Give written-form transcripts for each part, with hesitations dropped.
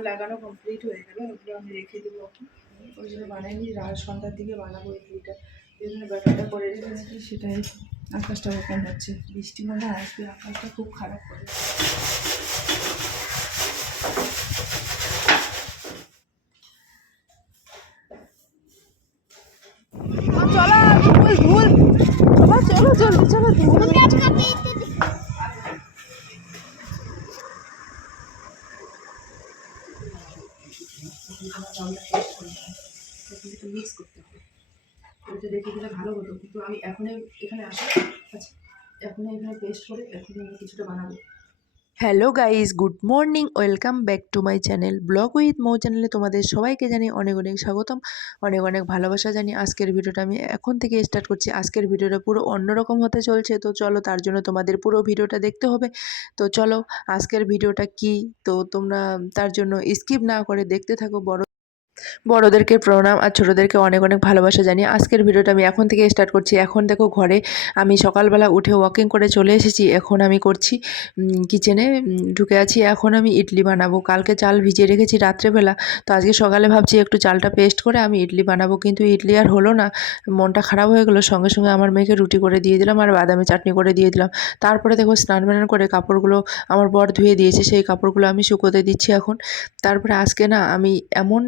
আমার লাগানো কমপ্লিট হয়ে গেল, ওগুলো আমি রেখে দেবো এখন। ওই জন্য বানাইনি, রাত সন্ধ্যার দিকে বানাবো ইডলিটা। এই জন্য ব্যাটারটা করে রেখে নাকি সেটাই। আকাশটা ওরকম হচ্ছে, বৃষ্টি মনে হয় আসবে, আকাশটা খুব খারাপ করে। চলো ধুল ধুল, চলো জলদি চলো ধুল। মিক্স করতে হবে, ওইটা রেখে দিলে ভালো হতো, কিন্তু আমি এখনই এখানে আসি। আচ্ছা, এখনই এখানে পেস্ট করে এখনই আমি কিছুটা বানাবো। Hello guys, good morning, welcome back to my channel blog with Mou চ্যানেলে তোমাদের সবাইকে জানি অনেক অনেক স্বাগতম, অনেক অনেক ভালোবাসা জানি। আজকের ভিডিওটা আমি এখন থেকে স্টার্ট করছি। আজকের ভিডিওটা পুরো অন্যরকম হতে চলছে, তো চলো তার জন্য তোমাদের পুরো ভিডিওটা দেখতে হবে। তো চলো আজকের ভিডিওটা কি, তো তোমরা তার জন্য স্কিপ না করে দেখতে থাকো। বড়োদেরকে প্রণাম আর ছোটোদেরকে অনেক অনেক ভালোবাসা জানিয়ে আজকের ভিডিওটা আমি এখন থেকে স্টার্ট করছি। এখন দেখো ঘরে আমি সকালবেলা উঠে ওয়াকিং করে চলে এসেছি। এখন আমি করছি কিচেনে ঢুকে আছি। এখন আমি ইডলি বানাবো। কালকে চাল ভিজিয়ে রেখেছি রাত্রেবেলা, তো আজকে সকালে ভাবছি একটু চালটা পেস্ট করে আমি ইডলি বানাবো, কিন্তু ইডলি আর হলো না। মনটা খারাপ হয়ে গেলো। সঙ্গে সঙ্গে আমার মেয়েকে রুটি করে দিয়ে দিলাম আর বাদামি চাটনি করে দিয়ে দিলাম। তারপরে দেখো স্নান বানান করে কাপড়গুলো আমার বর ধুয়ে দিয়েছে, সেই কাপড়গুলো আমি শুকোতে দিচ্ছি এখন। তারপরে আজকে না আমি এমন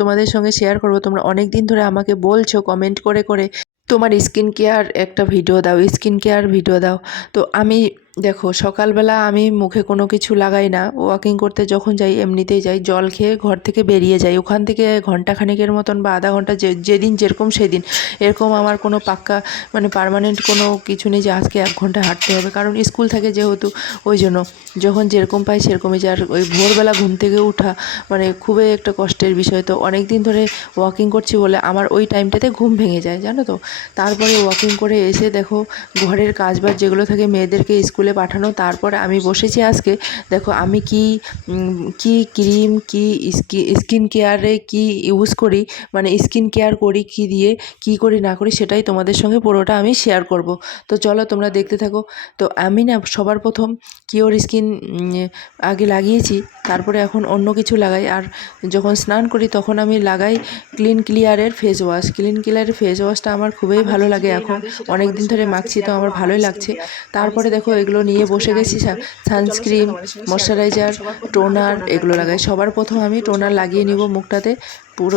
তোমাদের সঙ্গে শেয়ার করব। তোমরা অনেক দিন ধরে আমাকে বলছো কমেন্ট করে করে তোমার স্কিন কেয়ার একটা ভিডিও দাও, স্কিন কেয়ার ভিডিও দাও। তো আমি দেখো সকালবেলা আমি মুখে কোনো কিছু লাগাই না। ওয়াকিং করতে যখন যাই এমনিতেই যাই, জল খেয়ে ঘর থেকে বেরিয়ে যাই। ওখান থেকে ঘন্টাখানেকের মতন বা আধা ঘন্টা, যেদিন যেরকম সেদিন। এরকম আমার কোনো পাক্কা পার্মানেন্ট কোনো কিছু নেই যে আজকে 1 ঘন্টা হাঁটতে হবে, কারণ স্কুল থাকে যেহেতু। ওই জন্য যখন যেরকম পাই সেরকমই যাই। আর ওই ভোরবেলা ঘুম থেকে ওঠা খুবই একটা কষ্টের বিষয়। তো অনেক দিন ধরে ওয়াকিং করছি বলে আমার ওই টাইমটাতে ঘুম ভেঙে যায়, জানো তো। তারপরে ওয়াকিং করে এসে দেখো ঘরের কাজবাজ যেগুলো থাকে, মেয়েদেরকে স্কুলে পাঠানো। তারপরে আমি বসেছি আজকে। দেখো আমি কি ক্রিম, কি স্কিন কেয়ারে কি ইউজ করি, স্কিন কেয়ার করি কি দিয়ে, কি করি না করি, সেটাই তোমাদের সঙ্গে পুরোটা আমি শেয়ার করব। তো চলো তোমরা দেখতে থাকো। তো আমি না সবার প্রথম কিওর স্কিন আগে লাগিয়েছি, তারপরে এখন অন্য কিছু লাগাই। আর যখন স্নান করি তখন আমি লাগাই ক্লিন ক্লিয়ারের ফেস ওয়াশ। ক্লিন ক্লিয়ারের ফেস ওয়াশটা আমার খুবই ভালো লাগে। এখন অনেক দিন ধরে মাখছি, তো আমার ভালোই লাগছে। তারপরে দেখো এগুলো নিয়ে বসে গেছি। সানস্ক্রিন, ময়শ্চারাইজার, টোনার এগুলো লাগাই। সবার প্রথম আমি টোনার লাগিয়ে নিব মুখটাতে।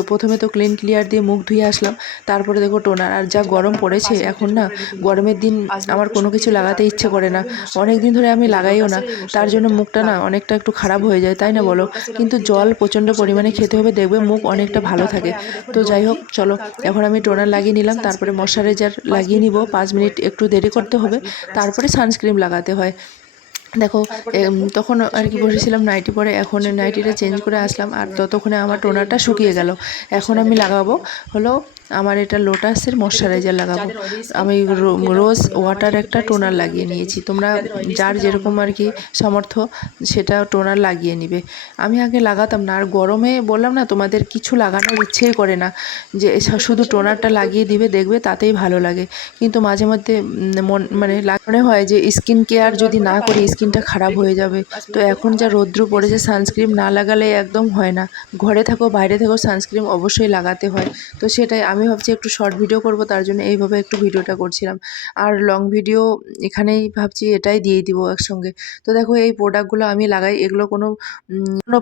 প্রথমে তো ক্লিন ক্লিয়ার দিয়ে মুখ ধুয়ে আসলাম, তারপরে দেখো টোনার। আর যা গরম পড়েছে এখন না, গরমের দিন আমার কোনো কিছু লাগাতে ইচ্ছে করে না। অনেক দিন ধরে আমি লাগাইও না, তার জন্য মুখটা না অনেকটা একটু খারাপ হয়ে যায়, তাই না বলো? কিন্তু জল প্রচণ্ড পরিমাণে খেতে হবে, দেখবে মুখ অনেকটা ভালো থাকে। তো যাই হোক চলো, এখন আমি টোনার লাগিয়ে নিলাম, তারপরে ময়শ্চারাইজার লাগিয়ে নিব। 5 মিনিট একটু দেরি করতে হবে, তারপরে সানস্ক্রিন লাগাতে হয়। দেখো তখন আর কি বসেছিলাম নাইটি পরে, এখন নাইটিটা চেঞ্জ করে আসলাম। আর ততক্ষণে আমার টোনারটা শুকিয়ে গেল। এখন আমি লাগাবো হলো আমার এটা লোটাসের ময়শ্চারাইজার লাগাবো। আমি রোজ ওয়াটার একটা টোনার লাগিয়ে নিয়েছি। তোমরা যার যেরকম আর কি সামর্থ্য সেটা টোনার লাগিয়ে নিবে। আমি আগে লাগাতাম না, আর গরমে বললাম না তোমাদের, কিছু লাগানোর ইচ্ছেই করে না, যে শুধু টোনারটা লাগিয়ে দিবে, দেখবে তাতেই ভালো লাগে। কিন্তু মাঝে মধ্যে মনে হয় যে স্কিন কেয়ার যদি না করি স্কিনটা খারাপ হয়ে যাবে। তো এখন যা রৌদ্র পড়েছে, সানস্ক্রিন না লাগালে একদম হয় না। ঘরে থাকো বাইরে থাকো, সানস্ক্রিন অবশ্যই লাগাতে হয়। তো সেটাই আমি ভাবছি একটু শর্ট ভিডিও করব, তার জন্য এইভাবে একটু ভিডিওটা করছিলাম। আর লং ভিডিও এখানেই ভাবছি এটাই দিয়ে দিব একসঙ্গে। তো দেখো এই প্রোডাক্টগুলো আমি লাগাই, এগুলো কোনো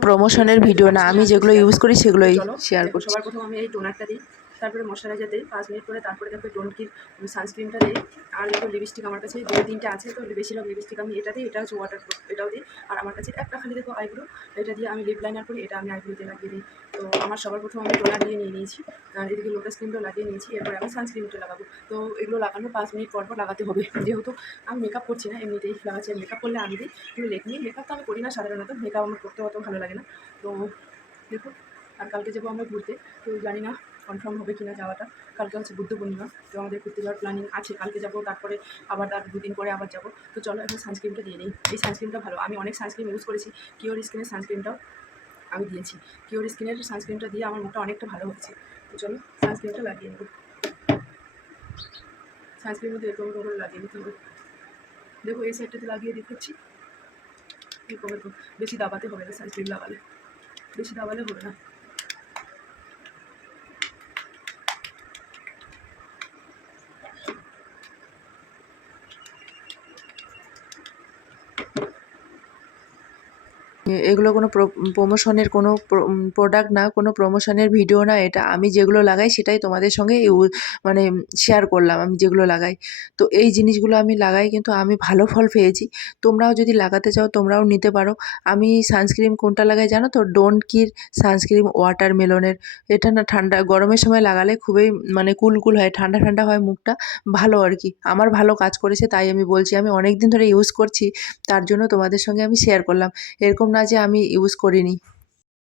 প্রমোশনের ভিডিও না, আমি যেগুলো ইউজ করি সেগুলোই শেয়ার করছি। সবার প্রথম আমি এই টোনারটা দিই, তারপরে ময়শ্চারাইজার দিই 5 মিনিট করে, তারপরে দেখো ডোনকির সানস্ক্রিনটা দিই। আর দেখো লিপস্টিক আমার কাছে 2-3টে আছে, তো বেশিরভাগ লিপস্টিক আমি এটা দিই। এটা হচ্ছে ওয়াটার প্রুফ, এটাও দিই। আর আমার কাছে একটা খালি দেখো আইব্রো, এটা দিয়ে আমি লিপ লাইনার করি, এটা আমি আইব্রোতে লাগিয়ে দিই। তো আমার সবার প্রথম আমি টোনার দিয়ে নিয়ে নিয়েছি, আর এদিকে লোটাস ক্রিমটাও লাগিয়ে নিয়েছি। এরপরে আমি সানস্ক্রিনটা লাগাবো। তো এগুলো লাগানোর 5 মিনিট পর পর লাগাতে হবে, যেহেতু আমি মেকআপ করছি না, এমনিতেই লাগাচ্ছি। মেকআপ করলে আমি দিই, কিন্তু লেখনি মেকআপ তো আমি করি না সাধারণত, মেকআপ আমার করতে অত ভালো লাগে না। তো দেখো, আর কালকে যাবো আমরা ঘুরতে, তো জানি না কনফার্ম হবে কিনা যাওয়াটা। কালকে হচ্ছে বুদ্ধ পূর্ণিমা, তো আমাদের ঘুরতে যাওয়ার প্ল্যানিং আছে। কালকে যাবো, তারপরে আবার তার 2 দিন পরে আবার যাবো। তো চলো এখন সানস্ক্রিনটা দিয়ে নিই। এই সানস্ক্রিনটা ভালো, আমি অনেক সানস্ক্রিন ইউজ করেছি। কিওর স্কিনের সানস্ক্রিনটাও আমি দিয়েছি। কিওর স্কিনের সানস্ক্রিনটা দিয়ে আমার মুখটা অনেকটা ভালো হয়েছে। তো চলো সানস্ক্রিনটা লাগিয়ে নেব। সানস্ক্রিন মধ্যে এরকম করে লাগিয়ে নিতে হবে। দেখো এই সাইডটাতে লাগিয়ে দিচ্ছি, এরকম এরকম বেশি দাবাতে হবে না সানস্ক্রিন লাগালে। বেশি দাবালে হবে না। এগুলো কোনো প্রমোশনের কোনো প্রোডাক্ট না, কোনো প্রমোশনের ভিডিও না এটা। আমি যেগুলো লাগাই সেটাই তোমাদের সঙ্গে মানে শেয়ার করলাম আমি যেগুলো লাগাই। তো এই জিনিসগুলো আমি লাগাই, কিন্তু আমি ভালো ফল পেয়েছি। তোমরাও যদি লাগাতে চাও তোমরাও নিতে পারো। আমি সানস্ক্রিন কোনটা লাগাই জানো তো? ডোনকির সানস্ক্রিন ওয়াটারমেলনের। এটা না ঠান্ডা গরমের সময় লাগালে খুবই মানে কুল হয়, ঠান্ডা ঠান্ডা হয় মুখটা, ভালো আর কি। আমার ভালো কাজ করেছে তাই আমি বলছি। আমি অনেক দিন ধরে ইউজ করছি, তার জন্য তোমাদের সঙ্গে আমি শেয়ার করলাম। এরকম না যে আমি ইউজ করিনি।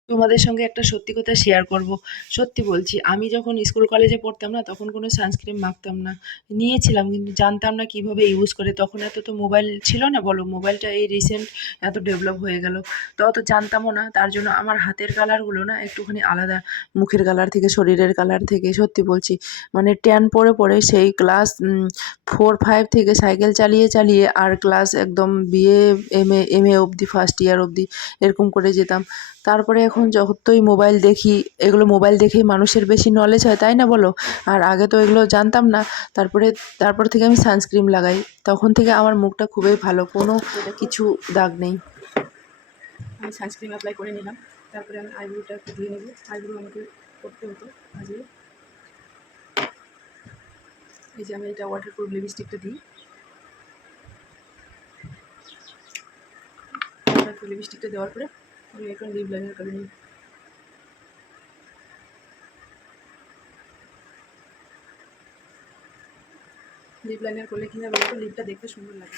তোমাদের সঙ্গে একটা সত্যি কথা শেয়ার করব। সত্যি বলছি, আমি যখন স্কুল কলেজে পড়তাম না তখন কোনো সানস্ক্রিন মাখতাম না। নিয়েছিলাম কিন্তু জানতাম না কিভাবে ইউজ করে। তখন এত তো মোবাইল ছিল না, বলো। মোবাইলটা এই রিসেন্ট এত ডেভেলপ হয়ে গেল। তো অত জানতামও না। তার জন্য আমার হাতের কালারগুলো না একটুখানি আলাদা, মুখের কালার থেকে, শরীরের কালার থেকে। সত্যি বলছি, মানে ট্যান পড়ে পড়ে সেই ক্লাস 4-5 থেকে সাইকেল চালিয়ে চালিয়ে আর ক্লাস একদম বিএ এমএ অবধি, ফার্স্ট ইয়ার অবধি এরকম করে যেতাম। তারপরে এখন যতই মোবাইল দেখি, এগুলো মোবাইল দেখেই মানুষের বেশি নলেজ হয়, তাই না বলো? আর আগে তো এগুলো জানতাম না। তারপর থেকে আমি সানস্ক্রিন লাগাই। তখন থেকে আমার মুখটা খুবই ভালো, কোনো কিছু দাগ নেই। আমি সানস্ক্রিন অ্যাপ্লাই করে নিলাম। তারপরে আমি আইব্রোটা একটু দিয়ে নেবো। আইব্রো আমাকে করতে হতো আজকে। এই যে আমি এটা ওয়াটারপ্রুফ লিপস্টিকটা দিই। ওয়াটারপ্রুফ লিপস্টিকটা দেওয়ার পরে আমি এখন লিপ লাইনার করে নিই। লিপ লাইনার করলে কী হবে, লিপটা দেখতে সুন্দর লাগে।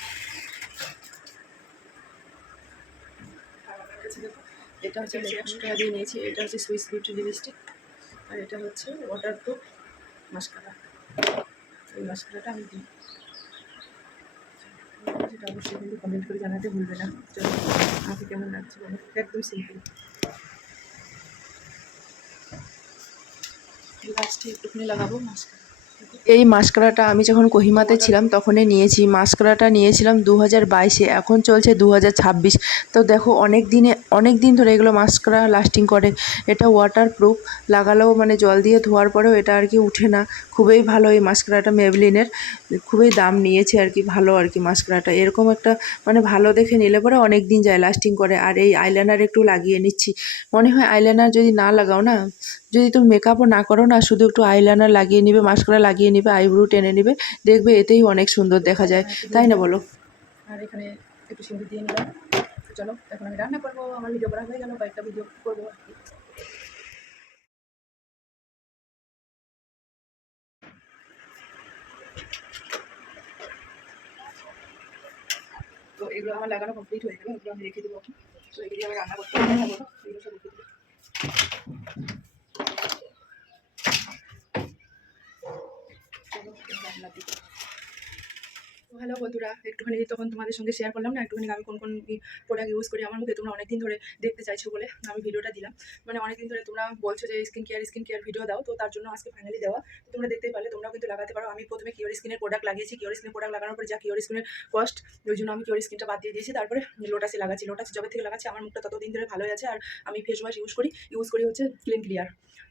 আর আমার কাছে দেখো, এটা হচ্ছে 100 টাকা দিয়ে নিয়েছি। এটা হচ্ছে সুইস বিউটি লিপস্টিক, আর এটা হচ্ছে ওয়াটারপ্রুফ মাস্কারা। এই মাস্কারাটা আমি দিই। সেটা অবশ্যই কিন্তু কমেন্ট করে জানাতে ভুলবে না। চলো, আমাকে কেমন লাগছে বলো। একদম সিম্পল। লাস্টে একটুখানি লাগাবো মাস্কারা। এই মাস্কারাটা আমি যখন কোহিমাতে ছিলাম তখনই নিয়েছি। মাস্কারাটা নিয়েছিলাম 2022-এ, এখন চলছে 2026। তো দেখো অনেক দিন ধরে এগুলো মাস্কারা লাস্টিং করে। এটা ওয়াটারপ্রুফ, লাগালেও মানে জল দিয়ে ধোয়ার পরেও এটা আর কি উঠে না। খুবই ভালো এই মাস্কারাটা, মেবলিনের। খুবই দাম নিয়েছে আর কি, ভালো আর কি মাস্কারাটা। এরকম একটা মানে ভালো দেখে নিলে পরে অনেক দিন যায়, লাস্টিং করে। আর এই আইলাইনার একটু লাগিয়ে নিচ্ছি। মনে হয় আইলাইনার যদি না লাগাও না, যদি তুমি মেকআপও না করো না, শুধু একটু আইলাইনার লাগিয়ে নিবে, মাস্কারা লাগিয়ে নিবে, আইব্রো টেনে নিবে, দেখবে এতেই অনেক সুন্দর দেখা যায়, তাই না বলো? আর এখানে একটু সিঁদুর দিয়ে নিলাম। তো চলো এখন আমি রান্না করবো। আমার ভিডিও করা হয়ে গেল, কয়েকটা ভিডিও করবো আর কি। তো এগুলো আমার লাগানো কমপ্লিট হয়ে গেল। এগুলো আমি রেখে দেবো এখন। তো এগুলি আমি রান্না করতে হবে। এগুলো সব রেখে দেবো। চলো রান্নার দিকে। তো হ্যালো বন্ধুরা, একটুখানি তখন তোমাদের সঙ্গে শেয়ার করলাম না একটুখানি আমি কোন কোন প্রোডাক্ট ইউজ করি আমার মুখে। তোমরা অনেকদিন ধরে দেখতে চাইছো বলে আমি ভিডিওটা দিলাম। মানে অনেকদিন ধরে তোমরা বলছো যে স্কিন কেয়ার ভিডিও দাও, তো তার জন্য আজকে ফাইনালি দেওয়া। তো তোমরা দেখতেই পারলে, তোমরাও কিন্তু লাগাতে পারো। আমি প্রথমে কিওর স্কিনের প্রোডাক্ট লাগিয়েছি। কিওর স্কিনের প্রোডাক্ট লাগানোর পরে যা কিওর স্কিনের কস্ট, ওই জন্য আমি কিওর স্কিনটা বাদ দিয়ে দিয়েছি। তারপরে লোটাসে লাগাচ্ছি। লোটাস যবে থেকে লাগাচ্ছি আমার মুখটা ততদিন ধরে ভালো আছে। আর আমি ফেস ওয়াশ ইউজ করি হচ্ছে ক্লিন ক্লিয়ার।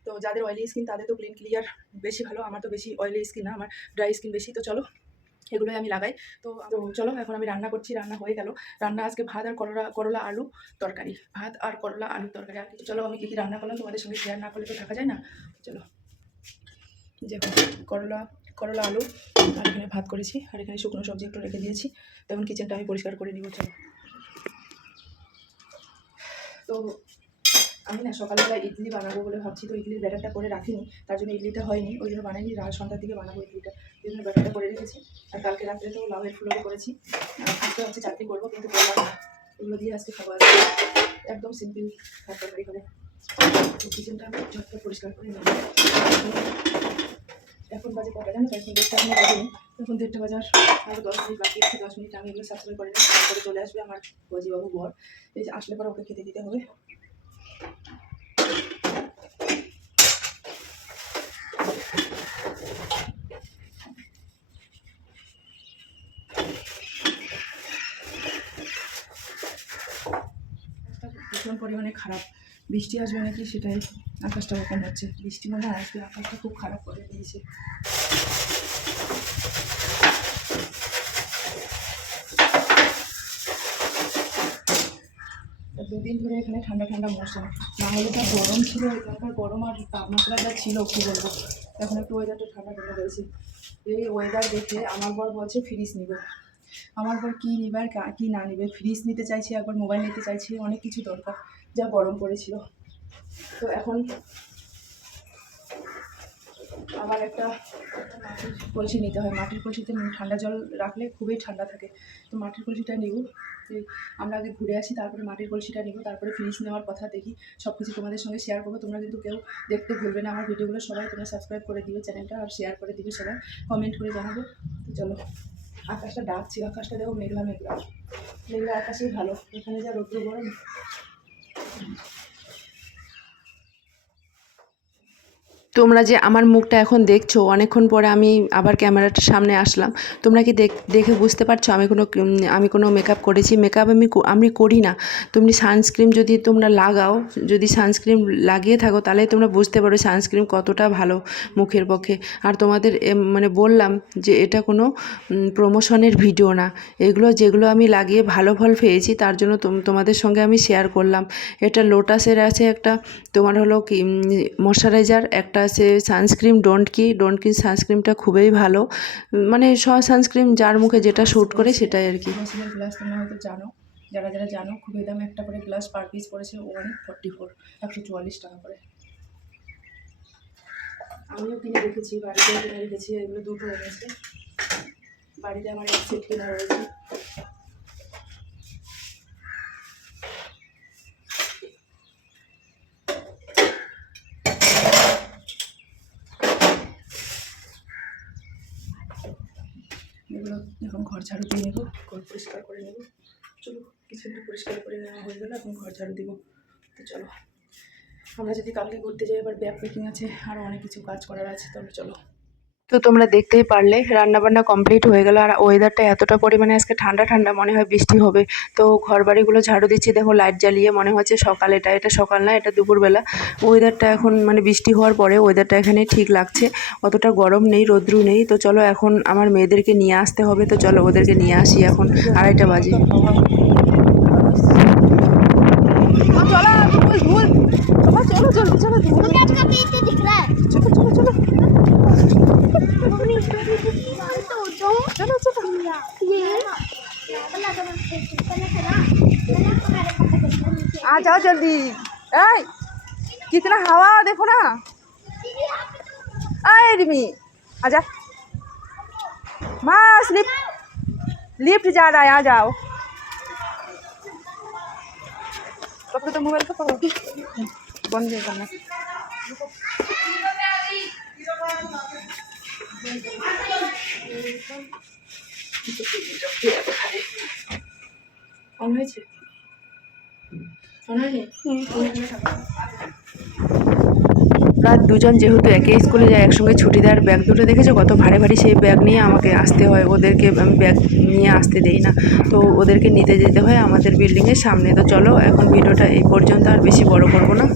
তো যাদের অয়েলি স্কিন তাদের তো ক্লিন ক্লিয়ার বেশি ভালো। আমার তো বেশি অয়েলি স্কিন না, আমার ড্রাই স্কিন বেশি। তো চলো এগুলোই আমি লাগাই। তো চলো এখন আমি রান্না করছি। রান্না হয়ে গেল। রান্না আজকে ভাত আর করলা আলু তরকারি। ভাত আর করলা আলু তরকারি। আর কিছু চলো আমি কী কী রান্না করলাম তোমাদের সঙ্গে শেয়ার না করলে তো থাকা যায় না। চলো, যে করলা আলু, আর এখানে ভাত করেছি, আর এখানে শুকনো সবজি একটু রেখে দিয়েছি। তখন কিচেনটা আমি পরিষ্কার করে নিব। চলো। তো আমি না সকালবেলা ইডলি বানাবো বলে ভাবছি। তো ইডলির ব্যাটারটা করে রাখিনি, তার জন্য ইডলিটা হয়নি, ওই জন্য বানাইনি। সন্ধ্যার দিকে বানাবো ইডলিটা। এই জন্য ব্যাটারটা করে রেখেছি। আর কালকে রাত্রে তো লাউয়ের ফুলও করেছি। আর আজকে হচ্ছে চাটনি করবো, কিন্তু করলাম না। এগুলো দিয়ে আজকে খাবো। আজকে একদম সিম্পল ভাত তরকারি খাবো। কিচেনটা আমি ঝটপট পরিষ্কার করে নেবো। এখন বাজে কটা জানো তো? এখন 1:30 এখনো বাজেনি। এখন 1:30 বাজার আরও 10 মিনিট বাকি আছে। 10 মিনিট আমি এগুলো সাবস্ক্রাইব করে নিই। তারপরে চলে আসবে আমার বজিবাবু বর। এই যে আসলে পরে ওকে খেতে দিতে হবে। ভীষণ পরিমাণে খারাপ, বৃষ্টি আসবে নাকি সেটাই, আকাশটা ওরকম হচ্ছে, বৃষ্টি মনে হয় আসবে, আকাশটা খুব খারাপ করে দিয়েছে। দুদিন ধরে এখানে ঠান্ডা ঠান্ডা মৌসুম, না হলে যা গরম ছিল, এখানকার গরম আর তাপমাত্রা যা ছিল কী বলবো, এখন একটু ওয়েদারটা ঠান্ডা ঠান্ডা হয়েছে। এই ওয়েদার দেখে আমার বর বলছে ফ্রিজ নিব। আমার বর কী নিবে আর কী না নিবে, ফ্রিজ নিতে চাইছে, একবার মোবাইল নিতে চাইছে, অনেক কিছু দরকার, যা গরম পড়েছিল। তো এখন আবার একটা মাটির কলসি নিতে হয়, মাটির কলসিতে ঠান্ডা জল রাখলে খুবই ঠান্ডা থাকে, তো মাটির কলসিটা নিব। আমরা আগে ঘুরে আসি, তারপরে মাটির কলসিটা নিব, তারপরে ফ্রিজ নেওয়ার কথা দেখি, সব কিছু তোমাদের সঙ্গে শেয়ার করবো। তোমরা কিন্তু কেউ দেখতে ভুলবে না আমার ভিডিওগুলো, সবাই তোমরা সাবস্ক্রাইব করে দিবে চ্যানেলটা, আর শেয়ার করে দিবে সবাই, কমেন্ট করে জানাবো। তো চলো, আকাশটা ডাকছি, আকাশটা দেখো মেঘলা মেঘলা, মেঘলা আকাশেই ভালো, এখানে যা রৌদ্র গরম। তোমরা যে আমার মুখটা এখন দেখছো, অনেকক্ষণ পরে আমি আবার ক্যামেরাটার সামনে আসলাম, তোমরা কি দেখে বুঝতে পারছো আমি কোনো মেকআপ করেছি? মেকআপ আমি করি না। তুমি সানস্ক্রিন যদি তোমরা লাগাও, যদি সানস্ক্রিন লাগিয়ে থাকো, তাহলে তোমরা বুঝতে পারো সানস্ক্রিন কতটা ভালো মুখের পক্ষে। আর তোমাদের মানে বললাম যে এটা কোনো প্রমোশনের ভিডিও না, যেগুলো আমি লাগিয়ে ভালো ফল পেয়েছি, তার জন্য তোমাদের সঙ্গে আমি শেয়ার করলাম। এটা লোটাসের আছে একটা, তোমার হলো কি ময়শ্চারাইজার, একটা আছে সানস্ক্রিন ডোন্ট কি সানস্ক্রিনটা খুবই ভালো, মানে সব সানস্ক্রিন যার মুখে যেটা শ্যুট করে সেটাই আর কি। মশারের গ্লাস তোমরা হয়তো জানো, যারা যারা জানো, খুবই দাম, একটা করে গ্লাস পার পিস পড়েছে 144, 144 টাকা করে। আমিও কিনে রেখেছি, বাড়িতেও কিনে রেখেছি, এগুলো দুটো এনেছে, বাড়িতে আমার এক সেট কেনা রয়েছে। এগুলো এখন ঘর ঝাড়ু দিয়ে নেবো, ঘর পরিষ্কার করে নেবো। চলো, কিছু একটু পরিষ্কার করে নেওয়া হয়ে গেলে এখন ঘর ঝাড়ু দিব। তো চলো, আমরা যদি কালকে ঘুরতে যাই, এবার ব্যাগ প্যাকিং আছে, আরও অনেক কিছু কাজ করার আছে, তবে চলো। তো তোমরা দেখতেই পারলে রান্নাবান্না কমপ্লিট হয়ে গেল, আর ওয়েদারটা এতটা পরিমাণে আজকে ঠান্ডা ঠান্ডা, মনে হয় বৃষ্টি হবে। তো ঘর বাড়িগুলো ঝাড়ু দিচ্ছি, দেখো লাইট জ্বালিয়ে, মনে হচ্ছে সকাল, এটা সকাল না, এটা দুপুরবেলা। ওয়েদারটা এখন মানে বৃষ্টি হওয়ার পরে ওয়েদারটা এখানে ঠিক লাগছে, অতটা গরম নেই, রৌদ্রু নেই। তো চলো, এখন আমার মেয়েদেরকে নিয়ে আসতে হবে, তো চলো ওদেরকে নিয়ে আসি, এখন 2:30 বাজে। चलो जल्दी चलो, दिख रहा है, चलो चलो चलो चलो चलो, आ जाओ जल्दी। कितना हवा देखो ना, रिमी आजा, माँ लिफ्ट जा रहा है, आ जाओ। पकड़ो तो मोबाइल को, पकड़ो, बंद नहीं करना। অন হয়েছে, অন হয়নি। রাত দুজন যেহেতু একই স্কুলে যায়, একসঙ্গে ছুটি দেওয়ার ব্যাগ দুটো দেখেছো কত ভারী ভারী, সেই ব্যাগ নিয়ে আমাকে আসতে হয়, ওদেরকে আমি ব্যাগ নিয়ে আসতে দেই না, তো ওদেরকে নিতে যেতে হয় আমাদের বিল্ডিংয়ের সামনে। তো চলো, এখন ভিডিওটা এই পর্যন্ত, আর বেশি বড় করবো না।